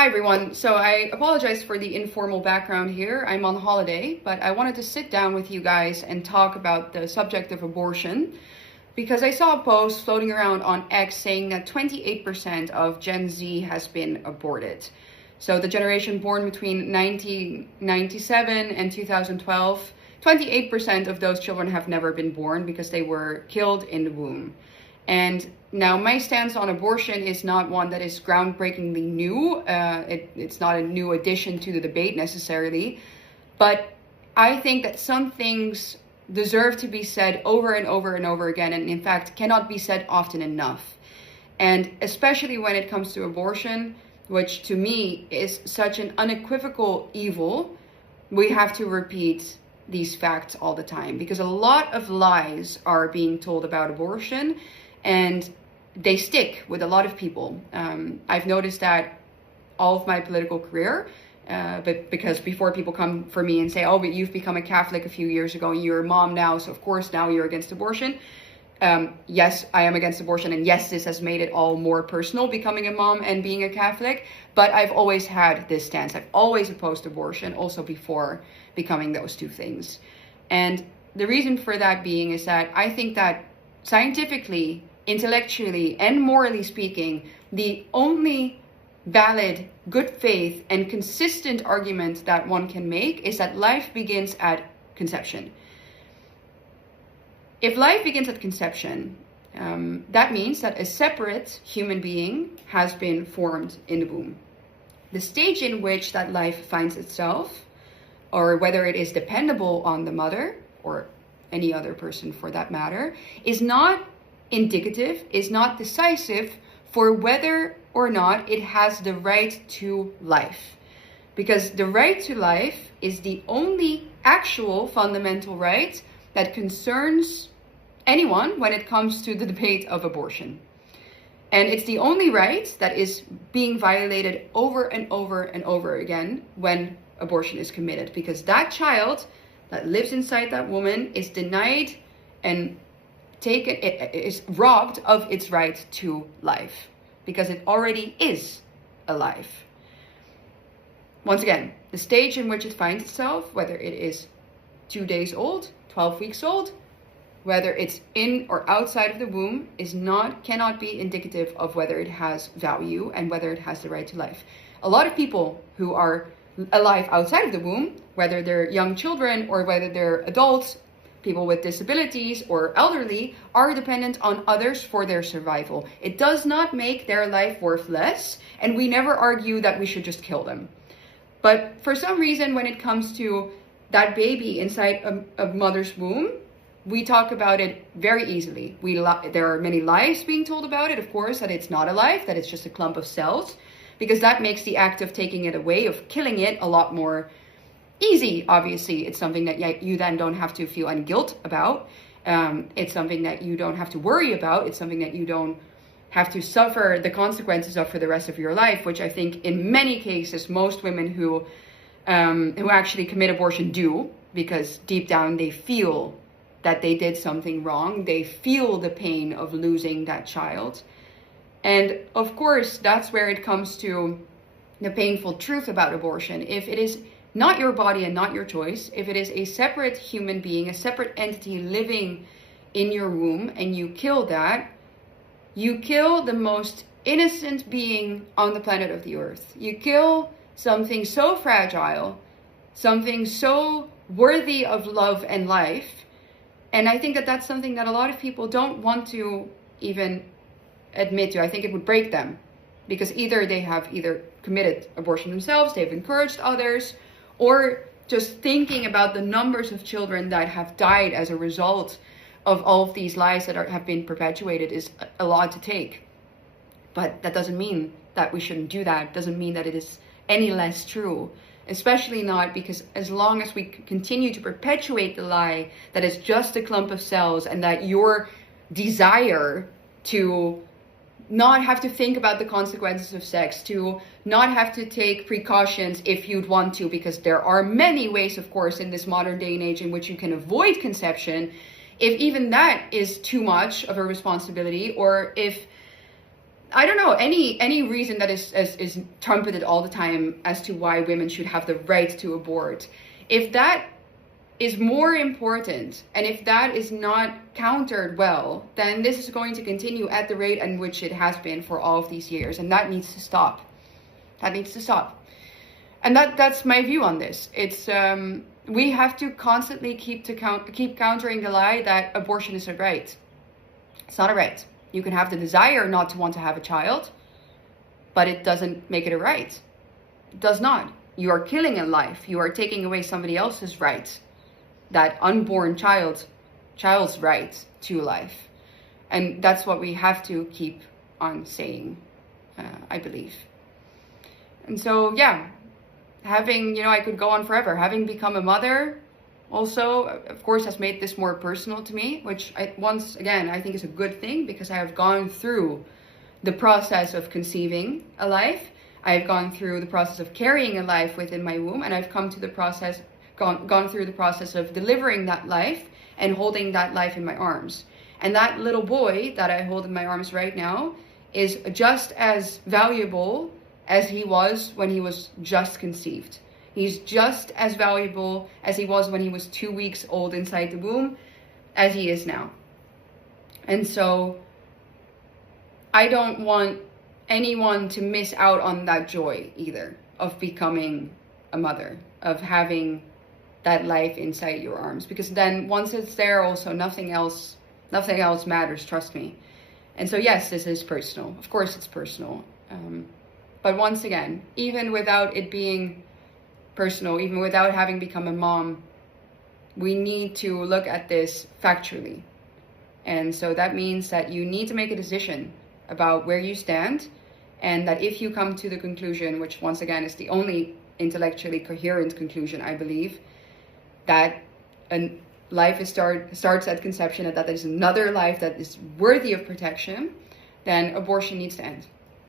Hi everyone. So I apologize for the informal background here. I'm on holiday, but I wanted to sit down with you guys and talk about the subject of abortion because I saw a post floating around on X saying that 28% of Gen Z has been aborted. So the generation born between 1997 and 2012, 28% of those children have never been born because they were killed in the womb. And now my stance on abortion is not one that is groundbreakingly new. It's not a new addition to the debate necessarily, but I think that some things deserve to be said over and over and over again, and in fact cannot be said often enough. And especially when it comes to abortion, which to me is such an unequivocal evil, we have to repeat these facts all the time because a lot of lies are being told about abortion. And they stick with a lot of people. I've noticed that all of my political career, but because before people come for me and say, oh, but you've become a Catholic a few years ago and you're a mom now, so of course now you're against abortion. Yes, I am against abortion, and yes, this has made it all more personal, becoming a mom and being a Catholic, but I've always had this stance. I've always opposed abortion, also before becoming those two things. And the reason for that being is that I think that scientifically, intellectually, and morally speaking, the only valid, good faith, and consistent argument that one can make is that life begins at conception. If life begins at conception, that means that a separate human being has been formed in the womb. The stage in which that life finds itself, or whether it is dependable on the mother, or any other person for that matter, is not indicative, is not decisive for whether or not it has the right to life. Because the right to life is the only actual fundamental right that concerns anyone when it comes to the debate of abortion. And it's the only right that is being violated over and over and over again when abortion is committed, because that child that lives inside that woman is denied and is robbed of its right to life because it already is alive. Once again, the stage in which it finds itself, whether it is 2 days old, 12 weeks old, whether it's in or outside of the womb, cannot be indicative of whether it has value and whether it has the right to life. A lot of people who are alive outside of the womb, whether they're young children or whether they're adults, people with disabilities or elderly, are dependent on others for their survival. It does not make their life worth less, and we never argue that we should just kill them. But for some reason, when it comes to that baby inside a mother's womb, we talk about it very easily. There are many lies being told about it, of course, that it's not alive, that it's just a clump of cells, because that makes the act of taking it away, of killing it, a lot more easy. Obviously, it's something that you then don't have to feel any guilt about. It's something that you don't have to worry about. It's something that you don't have to suffer the consequences of for the rest of your life, which I think in many cases, most women who actually commit abortion do, because deep down they feel that they did something wrong. They feel the pain of losing that child. And of course, that's where it comes to the painful truth about abortion. If it is not your body and not your choice, if it is a separate human being, a separate entity living in your womb, and you kill that, you kill the most innocent being on the planet of the earth. You kill something so fragile, something so worthy of love and life. And I think that that's something that a lot of people don't want to even admit to. I think it would break them because either they have committed abortion themselves, they've encouraged others, or just thinking about the numbers of children that have died as a result of all of these lies that have been perpetuated is a lot to take. But that doesn't mean that we shouldn't do that. It doesn't mean that it is any less true. Especially not because as long as we continue to perpetuate the lie that it's just a clump of cells and that your desire to not have to think about the consequences of sex, to not have to take precautions if you'd want to, because there are many ways, of course, in this modern day and age in which you can avoid conception. If even that is too much of a responsibility, or if I don't know, any reason that is trumpeted all the time as to why women should have the right to abort. If that is more important, and if that is not countered well, then this is going to continue at the rate in which it has been for all of these years, and that needs to stop. That needs to stop. And that's my view on this. It's we have to constantly keep countering the lie that abortion is a right. It's not a right. You can have the desire not to want to have a child, but it doesn't make it a right. It does not. You are killing a life. You are taking away somebody else's right, that unborn child's right to life. And that's what we have to keep on saying, I believe. And so, yeah, having, I could go on forever. Having become a mother also, of course, has made this more personal to me, which once again, I think is a good thing, because I have gone through the process of conceiving a life. I have gone through the process of carrying a life within my womb, and I've gone through the process of delivering that life and holding that life in my arms. And that little boy that I hold in my arms right now is just as valuable as he was when he was just conceived. He's just as valuable as he was when he was 2 weeks old inside the womb as he is now. And so I don't want anyone to miss out on that joy either, of becoming a mother, of having that life inside your arms, because then once it's there, also nothing else matters, trust me. And so yes, this is personal. Of course it's personal. But once again, even without it being personal, even without having become a mom, we need to look at this factually. And so that means that you need to make a decision about where you stand, and that if you come to the conclusion, which once again is the only intellectually coherent conclusion, I believe, that a life starts at conception, and that there's another life that is worthy of protection, then abortion needs to end.